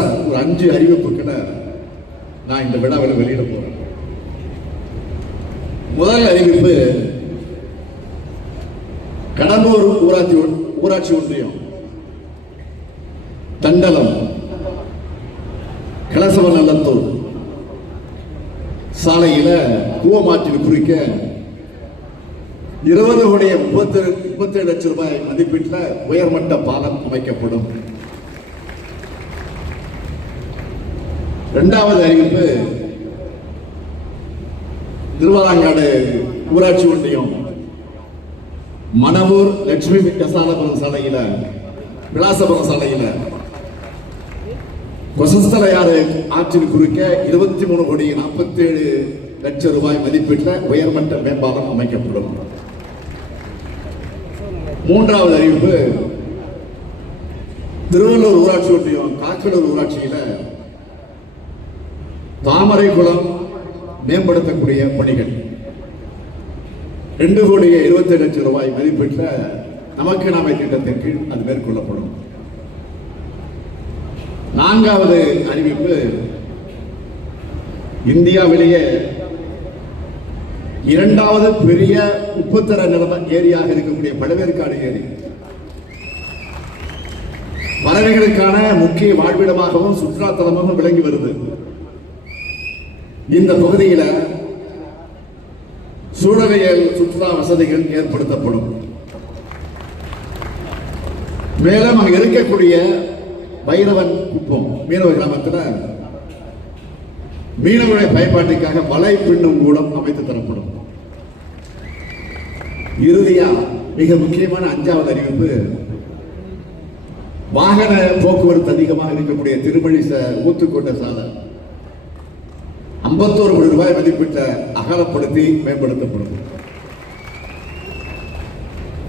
ஒரு 5 அறிவிப்புகளை நான் இந்த விழாவில் வெளியிட போறேன். முதல் அறிவிப்பு, கடம்பூர் ஊராட்சி ஒன்றியம் தண்டலம் கலசவநல்லத்தூர் சாலையில கூவமாற்றில் குறிக்க 20,37 லட்சம் ரூபாய் மதிப்பீட்டில் உயர்மட்ட பாலம் அமைக்கப்படும். இரண்டாவது அறிவிப்பு, திருவாலங்காடு ஊராட்சி ஒன்றியம் மணவூர் லட்சுமி விசாலபுரம் சாலையில விலாசபுரம் சாலையில கொசஸ்தலையாறு ஆற்றில் குறுக்க 23,47 லட்சம் ரூபாய் மதிப்பீட்டில் உயர்மட்ட மேம்பாலம் அமைக்கப்படும். மூன்றாவது அறிவிப்பு, திருவள்ளூர் ஊராட்சி ஒன்றியம் காக்கலூர் ஊராட்சியில தாமரை குளம் மேம்படுத்தக்கூடிய பணிகள் 2,27 லட்சம் ரூபாய் மதிப்பீட்டில் நமக்கு நாமே திட்டத்தின் கீழ் அது மேற்கொள்ளப்படும். நான்காவது அறிவிப்பு, இந்தியாவிலேயே 2வது பெரிய உப்புத்தர நில ஏரியாக இருக்கக்கூடிய பழவேற்காடு ஏரி பறவைகளுக்கான முக்கிய வாழ்விடமாகவும் சுற்றுலா தலமாகவும் விளங்கி வருது. இந்த பகுதியில் சூழலியல் சுற்றுலா வசதிகள் ஏற்படுத்தப்படும். மேலும் அங்கு இருக்கக்கூடிய பைரவன் குப்பம் மீனவ கிராமத்தில் மீனவருடைய பயன்பாட்டுக்காக வலை பின்னும் கூடம் அமைத்து தரப்படும். இறுதியா மிக முக்கியமான 5வது அறிவிப்பு, வாகன போக்குவரத்து அதிகமாக இருக்கக்கூடிய திருமழிச ஊத்துக்கோட்டை சாலை 51 கோடி ரூபாய் மதிப்பீட்டை அகலப்படுத்தி மேம்படுத்தப்படும்.